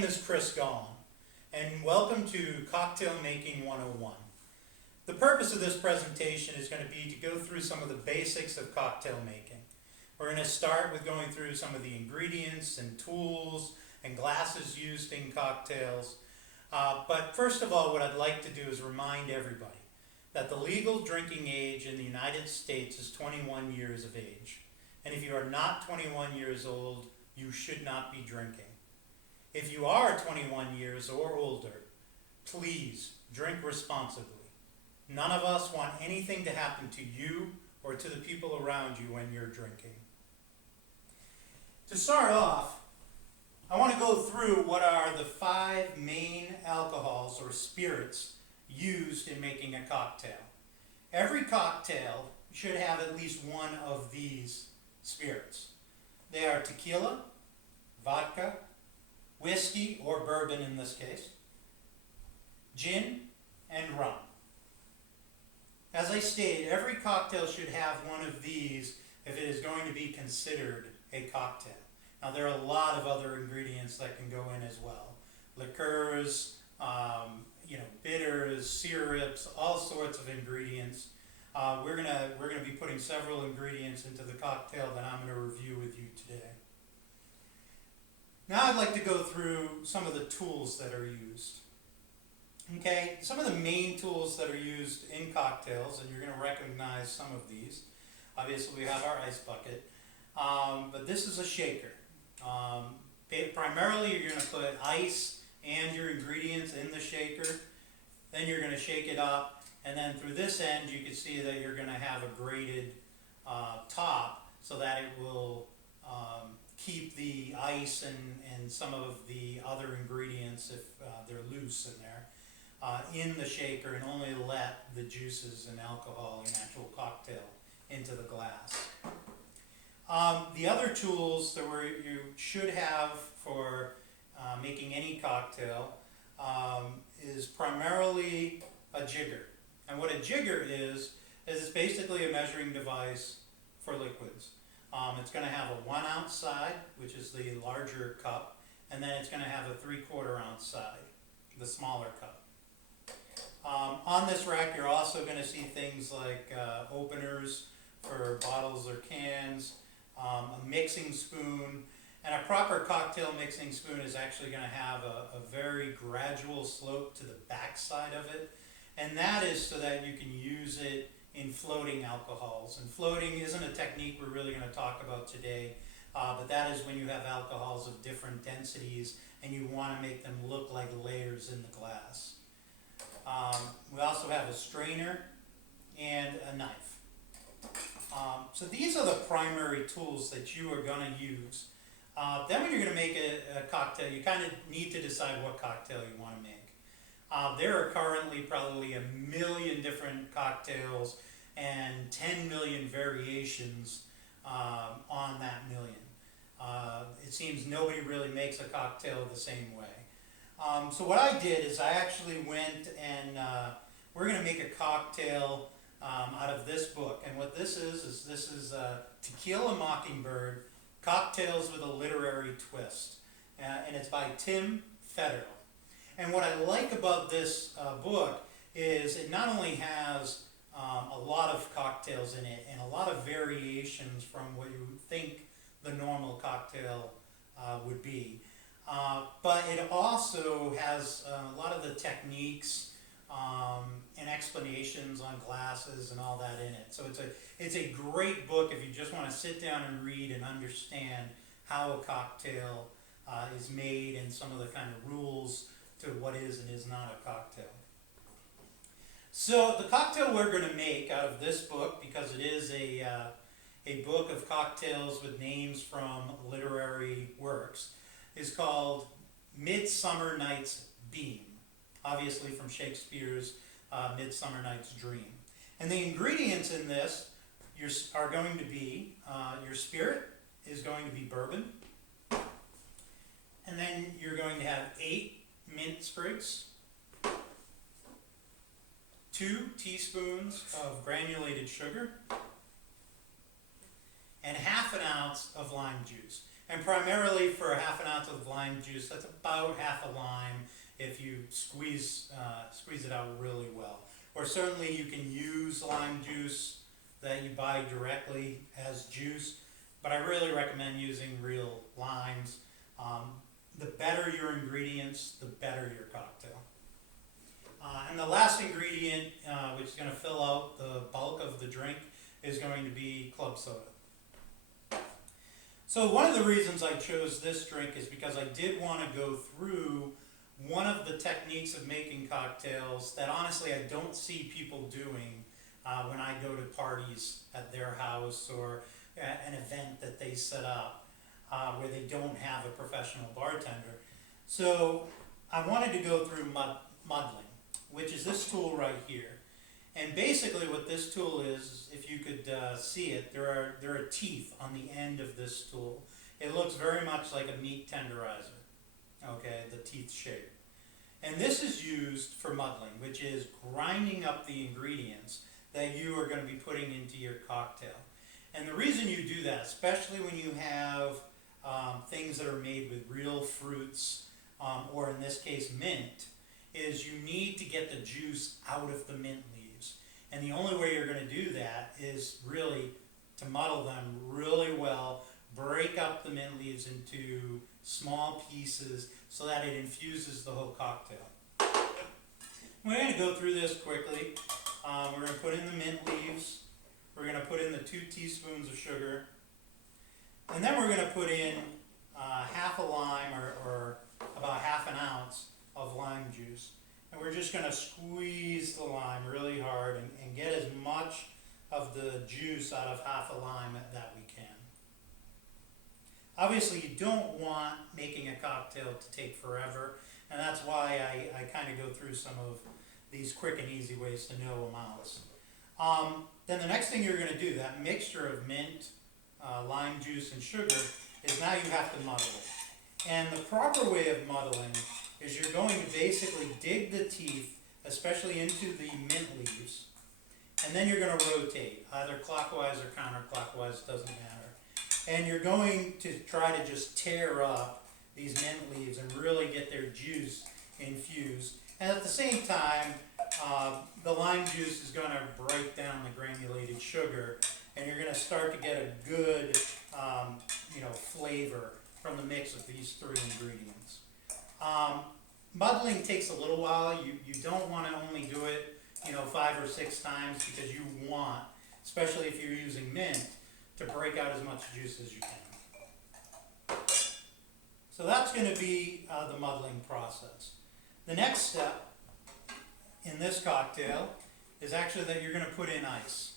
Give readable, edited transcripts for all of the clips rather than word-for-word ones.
name is Chris Gaulin, and welcome to Cocktail Making 101. The purpose of this presentation is going to be to go through some of the basics of cocktail making. We're going to start with going through some of the ingredients and tools and glasses used in cocktails. But first of all, what I'd like to do is remind everybody that the legal drinking age in the United States is 21 years of age. And if you are not 21 years old, you should not be drinking. If you are 21 years or older, please drink responsibly. None of us want anything to happen to you or to the people around you when you're drinking. To start off, I want to go through what are the 5 main alcohols or spirits used in making a cocktail. Every cocktail should have at least one of these spirits. They are tequila, vodka, whiskey or bourbon in this case, gin, and rum. As I stated, every cocktail should have one of these if it is going to be considered a cocktail. Now there are a lot of other ingredients that can go in as well. Liqueurs, bitters, syrups, all sorts of ingredients. We're gonna be putting several ingredients into the cocktail that I'm going to review with you today. Now I'd like to go through some of the tools that are used. Okay, some of the main tools that are used in cocktails, and you're going to recognize some of these. Obviously we have our ice bucket, but this is a shaker. Primarily you're going to put ice and your ingredients in the shaker, then you're going to shake it up, and then through this end you can see that you're going to have a grated top so that it will keep the ice and some of the other ingredients, if they're loose in there, in the shaker, and only let the juices and alcohol and actual cocktail into the glass. The other tools that you should have for making any cocktail is primarily a jigger. And what a jigger is it's basically a measuring device for liquids. It's going to have a 1 ounce side, which is the larger cup, and then it's going to have a 3/4 ounce side, the smaller cup. On this rack you're also going to see things like openers for bottles or cans, a mixing spoon, and a proper cocktail mixing spoon is actually going to have a very gradual slope to the back side of it, and that is so that you can use it in floating alcohols. And floating isn't a technique we're really going to talk about today, but that is when you have alcohols of different densities and you want to make them look like layers in the glass. We also have a strainer and a knife. So these are the primary tools that you are going to use. Then when you're going to make a cocktail, you kind of need to decide what cocktail you want to make. There are currently probably 1 million different cocktails and 10 million variations on that million. It seems nobody really makes a cocktail the same way. So what I did is I actually went and we're going to make a cocktail out of this book. And what this is Tequila Mockingbird, Cocktails with a Literary Twist. And it's by Tim Federle. And what I like about this book is it not only has a lot of cocktails in it and a lot of variations from what you think the normal cocktail would be, but it also has a lot of the techniques and explanations on glasses and all that in it. So it's a great book if you just want to sit down and read and understand how a cocktail is made and some of the kind of rules to what is and is not a cocktail. So the cocktail we're going to make out of this book, because it is a book of cocktails with names from literary works, is called Midsummer Night's Beam, obviously from Shakespeare's Midsummer Night's Dream. And the ingredients in this are going to be, your spirit is going to be bourbon, and then you're going to have 8 mint sprigs, 2 teaspoons of granulated sugar, and 1/2 ounce of lime juice. And primarily for a half an ounce of lime juice, that's about half a lime if you squeeze it out really well. Or certainly you can use lime juice that you buy directly as juice, but I really recommend using real limes. The better your ingredients, the better your cocktail. And the last ingredient, which is going to fill out the bulk of the drink, is going to be club soda. So one of the reasons I chose this drink is because I did want to go through one of the techniques of making cocktails that honestly I don't see people doing when I go to parties at their house or an event that they set up where they don't have a professional bartender. So I wanted to go through muddling, which is this tool right here. And basically what this tool is, if you could see it, there are teeth on the end of this tool. It looks very much like a meat tenderizer, okay, the teeth shape. And this is used for muddling, which is grinding up the ingredients that you are going to be putting into your cocktail. And the reason you do that, especially when you have things that are made with real fruits, or in this case mint, is you need to get the juice out of the mint leaves. And the only way you're going to do that is really to muddle them really well, break up the mint leaves into small pieces so that it infuses the whole cocktail. We're going to go through this quickly. We're going to put in the mint leaves. We're going to put in the 2 teaspoons of sugar. And then we're going to put in half a lime or about half an ounce of lime juice. And we're just going to squeeze the lime really hard and get as much of the juice out of half a lime that we can. Obviously, you don't want making a cocktail to take forever, and that's why I kind of go through some of these quick and easy ways to know amounts. Then the next thing you're going to do, that mixture of mint, lime juice, and sugar, is now you have to muddle it. And the proper way of muddling is you're going to basically dig the teeth, especially into the mint leaves, and then you're going to rotate, either clockwise or counterclockwise, doesn't matter. And you're going to try to just tear up these mint leaves and really get their juice infused. And at the same time, the lime juice is going to break down the granulated sugar, and you're going to start to get a good flavor from the mix of these 3 ingredients. Muddling takes a little while. You don't want to only do it 5 or 6 times, because you want, especially if you're using mint, to break out as much juice as you can. So that's going to be the muddling process. The next step in this cocktail is actually that you're going to put in ice.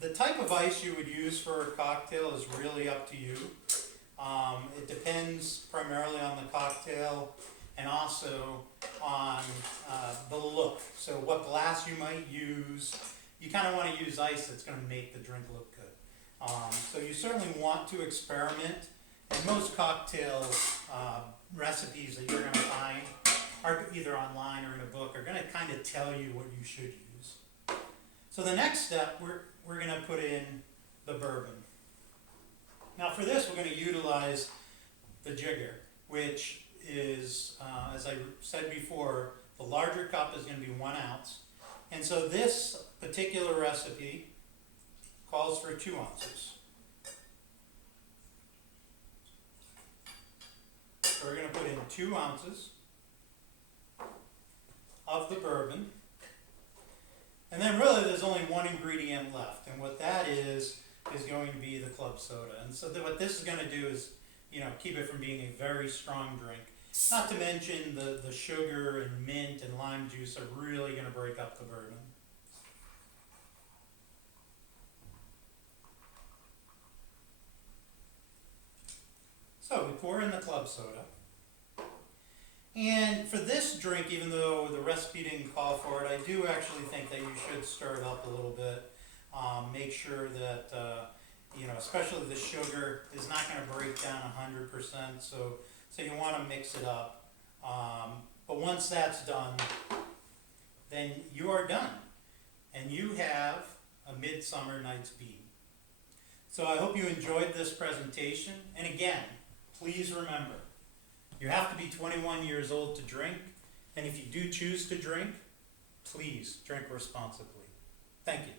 The type of ice you would use for a cocktail is really up to you. It depends primarily on the cocktail and also on the look. So what glass you might use. You kind of want to use ice that's going to make the drink look good. So you certainly want to experiment, and most cocktail recipes that you're going to find are either online or in a book are going to kind of tell you what you should use. So the next step, we're going to put in the bourbon. Now for this, we're going to utilize the jigger, which is, as I said before, the larger cup is going to be 1 ounce. And so this particular recipe calls for 2 ounces. So we're going to put in 2 ounces of the bourbon. And then really there's only one ingredient left, and what that is going to be the club soda. And so what this is going to do is, keep it from being a very strong drink. Not to mention the sugar and mint and lime juice are really going to break up the bourbon. So we pour in the club soda. And for this drink, even though the recipe didn't call for it, I do actually think that you should stir it up a little bit. Make sure that, especially the sugar is not going to break down 100%, so you want to mix it up. But once that's done, then you are done. And you have a Midsummer Night's Bean. So I hope you enjoyed this presentation, and again, please remember, you have to be 21 years old to drink, and if you do choose to drink, please drink responsibly. Thank you.